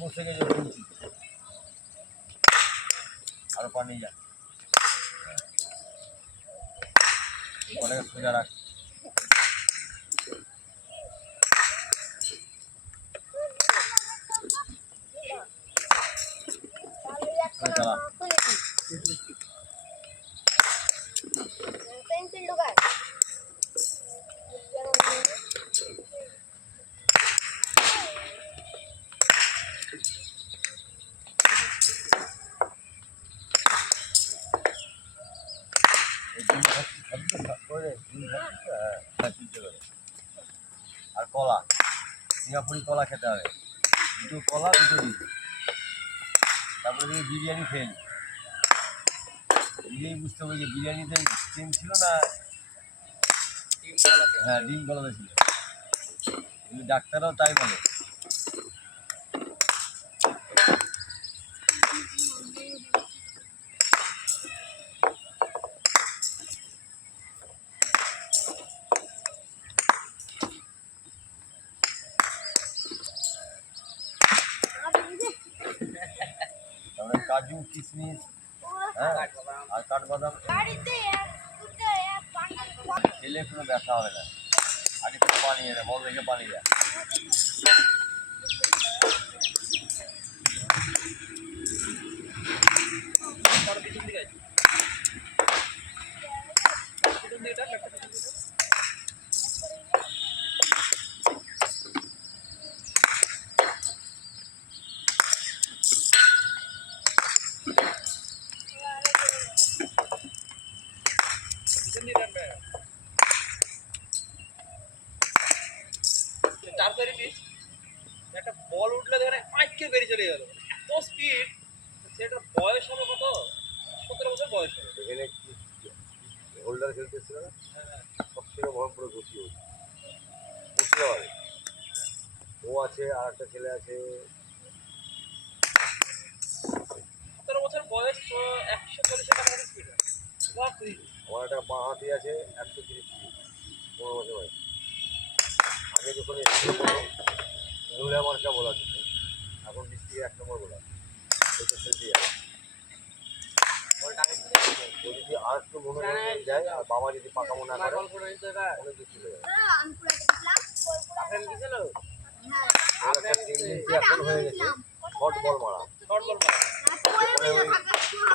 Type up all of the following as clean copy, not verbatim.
বসে গেছে আরো পানি যা সোজা রাখ আর কলা সিঙ্গাপুরি কলা খেতে হবে দুটো কলা দুটো ডিম তারপরে তুমি বিরিয়ানি ফেল নিজেই বুঝতে হবে যে বিরিয়ানিতে ডিম ছিল না হ্যাঁ ডিম কলাতে ছিল কিন্তু ডাক্তাররাও তাই বলে কাজু কিশমিশ হ্যাঁ আর কাঠবাদাম খেলে কোনো ব্যথা হবে না আগে তো পানি এনে বল দেখে পানি দেয় একটা বল উঠলে দেখে পাঁচকে বেরিয়ে চলে গেল এত স্পিড সেটা বয়স হবে কত 17 বছর বয়স হবে এখানে হোল্ডার খেলতেছিল না সব থেকে ভয়ঙ্কর ঘুষি বুঝতে পারে ও আছে আর একটা ছেলে আছে 17 বছর বয়স 140 টাকা স্পিড আমার একটা বাঁ হাতি আছে 130 স্পিড 15 বছর বয়স আগে যখন এসেছিল নুলে মার্কা বলা ছিল এখন ডিস্ট্রিক্টে 1 নম্বর বলা এটা খেলতে যাবে ও যদি আর একটু মনোরঞ্জন যায় আর বাবা যদি পাকা মনে করে অনেক কিছু হয়ে যাবে এখন হয়ে গেছে শর্ট বল মারা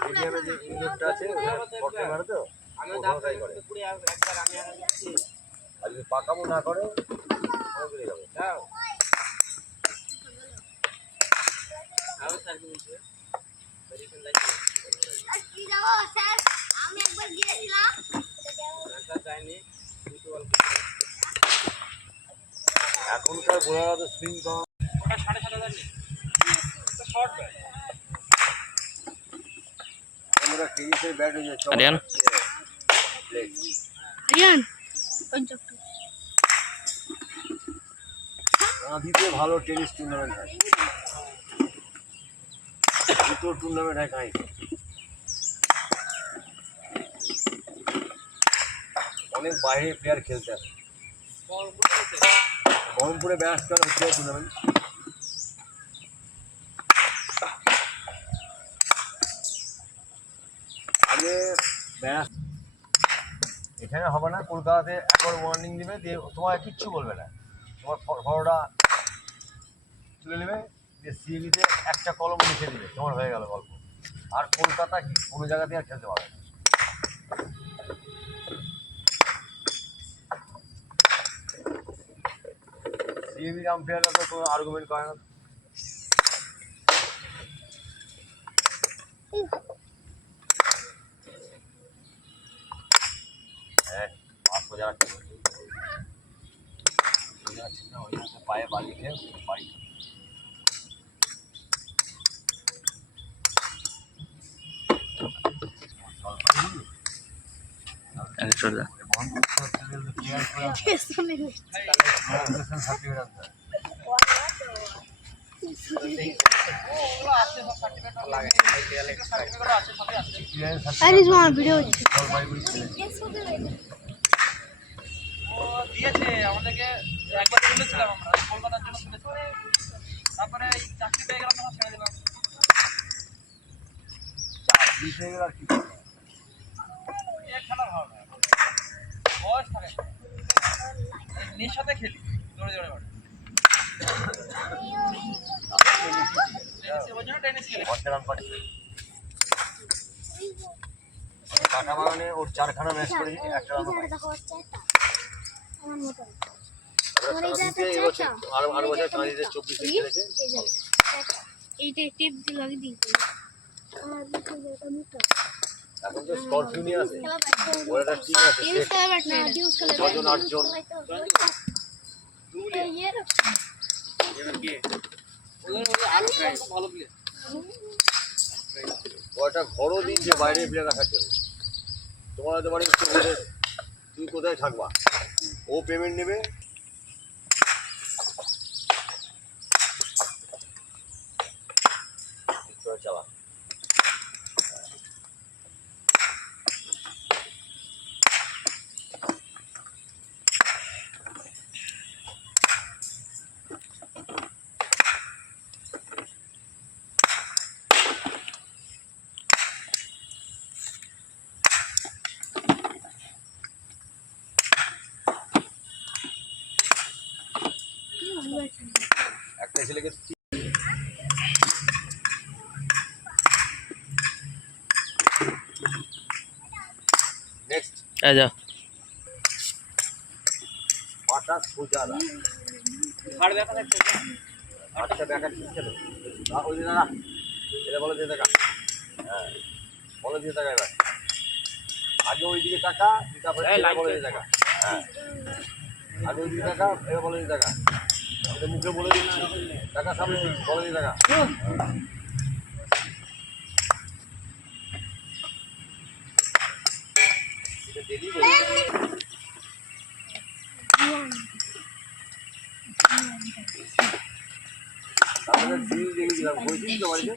মিডিয়ামে যে ইঞ্জিনটা আছে শর্টে মারে তো ওটাই করে আর যদি পাকামো না করে বেড়ে যাবে এখনকার বোলাররা তো সুইং কম ব্যাট হয়ে যাচ্ছে কাঁদিতে ভালো টেনিস টুর্নামেন্ট হয় দুটো টুর্নামেন্ট হয় কাঁদিতে অনেক বাইরে প্লেয়ার খেলতে আসে বহরমপুরে ব্যাস করা হচ্ছে টুর্নামেন্ট আগে ব্যাস এখানে হবে না কলকাতাতে একবার ওয়ার্নিং দেবে দিয়ে তোমার কিচ্ছু বলবে না তোমার ফটোটা তুলে নেবে দিয়ে সিএবিতে একটা কলম লিখে দেবে তোমার হয়ে গেল গল্প আর কলকাতা কি কোনো জায়গাতে আর খেলতে পারবে না সিএবির আম্পায়াররা তো কোনো আর্গুমেন্ট করে না হ্যাঁ 500 টাকা পায়ে বালি খেয়ে বাড়ি চলে যায়। ওগুলো আছে সব সার্টিফিকেট লাগে সার্টিফিকেট আছে সবই আছে ও দিয়েছে আমাদেরকে একবার তুলেছিলাম আমরা কলকাতার জন্য তুলেছিলাম তারপরে এই চাকরি পেয়ে গেলাম তখন ছেড়ে দিলাম এই খেলা ভালো না বয়স থাকে নেশাতে খেলি জোরে জোরে করে ওই জন্য টেনিস খেলি টাকা মানে ওর 4খানা ম্যাচ করেছি, একটা রানও পাইনি। আর বছর কাঁদিতে 24 খেলেছে। এখন তো স্করপিও নিয়ে আছে, ওর একটা টিম আছে, 6জন 8জন। ভালো প্লেয়ার ও একটা ঘরও দিচ্ছে বাইরে প্লেয়ার রাখার জন্য। তোমার হয়তো বাড়ি তুই কোথায় থাকবা, ও পেমেন্ট নেবে, চালা। একটা ছেলেকে নেক্সট যা পাটা সোজা না, ঘাড় ব্যথা থাকছে হাতটা ব্যাকা ঠিক ছিল। ওই যে দাদা এটা বলে দিয়ে টাকা, হ্যাঁ বলে দিয়ে টাকা। এবার আগে ওই দিকে টাকা, তারপরে বলে দিয়ে টাকা, হ্যাঁ আগে ওই দিকে টাকা, এবার বলে দিয়ে টাকা। এটা মুখে বলে দিচ্ছি টাকা, সামনে বলে দিয়ে টাকা। এটা ডেলি বলি। তারপরে দিন দেখে দিলাম, বলছিস তো বাড়িতে।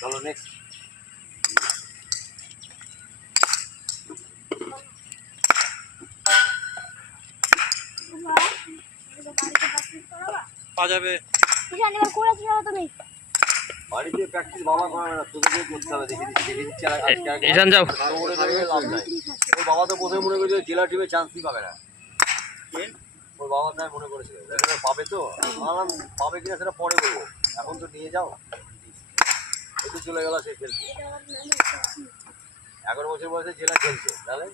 চলো নেক্সট। পা যাবে বাড়িতে প্র্যাকটিস বাবা করে না, তোদেরকে করতে হবে। দেখে দিচ্ছি ঈশান যাও। কারো করে দেখে লাভ নাই। ওর বাবা তো প্রথমে মনে করেছিল জেলা টিমে চান্সই পাবে না, ওর বাবা তাই মনে করেছিল পাবে। তো ভাবলাম পাবে কিনা সেটা পরে বলবো, এখন তো নিয়ে যাও। একটু চলে গেল সে খেলতে, 11 বছর বয়সে জেলা খেলছে, তাহলে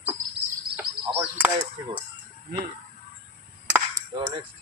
আবার শিক্ষা এসছে গো। চলো নেক্সট।